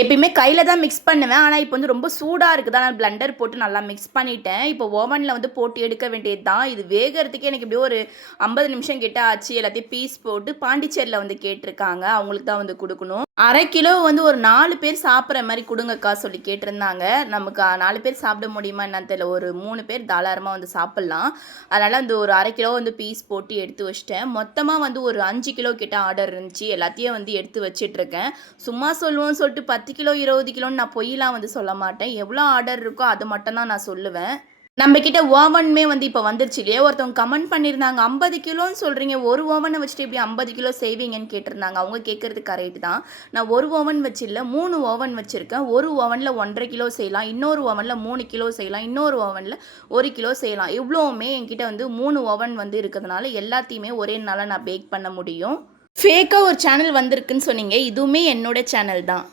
எப்பயுமே கையில தான் மிக்ஸ் பண்ணுவேன். ஆனா, இப்போ வந்து ரொம்ப சூடா இருக்குது. ஆனா பிளெண்டர் போட்டு நல்லா மிக்ஸ் பண்ணிட்டேன். இப்போ ஓவன்ல வந்து போட்டு எடுக்க வேண்டியது தான். இது வேகறதுக்கே எனக்கு எப்படியோ ஒரு 50 நிமிஷம் கிட்ட ஆச்சு. எல்லாத்தையும் பீஸ் போட்டு பாண்டிச்சேரில வந்து கேட்டுருக்காங்க. அவங்களுக்கு தான் வந்து குடுக்கணும். 1/2 கிலோ வந்து ஒரு 4 பேர் சாப்பிடுற மாரி குடுங்கக்கா சொல்லி கேட்டிருந்தாங்க. நமக்கு 4 பேர் சாப்பிட முடியுமா என்னன்னு தெரியல. ஒரு 3 பேர் தாராளமா வந்து சாப்பிடலாம். அதனால அந்த ஒரு 1/2 கிலோ வந்து பீஸ் போட்டு எடுத்து வச்சுட்டேன். மொத்தமா வந்து ஒரு 5 கிலோ கிட்ட ஆர்டர் இருந்துச்சு. எல்லாத்தையும் வந்து எடுத்து வச்சுட்டுருக்கேன். சும்மா சொல்லுவோம்னு சொல்லிட்டு 10 கிலோ, 20 கிலோன்னு நான் பொய்லாம் வந்து சொல்ல மாட்டேன். எவ்வளோ ஆர்டர் இருக்கோ அது மட்டும் தான் நான் சொல்லுவேன். நம்மகிட்ட ஓவனுமே வந்து இப்போ வந்துருச்சு இல்லையா? ஒருத்தவங்க கமெண்ட் பண்ணியிருந்தாங்க, 50 கிலோன்னு சொல்றீங்க. ஒரு ஓவன வச்சுட்டு எப்படி 50 கிலோ செய்வீங்கன்னு கேட்டிருந்தாங்க. அவங்க கேட்கறது கரெக்ட் தான். நான் ஒரு ஓவன் வச்சு இல்ல, 3 ஓவன் வச்சிருக்கேன். ஒரு ஓவன்ல 1 1/2 கிலோ செய்யலாம். இன்னொரு ஓவன்ல 3 கிலோ செய்யலாம். இன்னொரு ஓவன்ல 1 கிலோ செய்யலாம். இவ்வளவுமே என்கிட்ட வந்து 3 ஓவன் வந்து இருக்கிறதுனால எல்லாத்தையுமே ஒரே நாள்ல நான் பேக் பண்ண முடியும். ஃபேக்கா ஒரு சேனல் வந்திருக்குன்னு சொன்னீங்க. இதுவுமே என்னோட சேனல் தான்.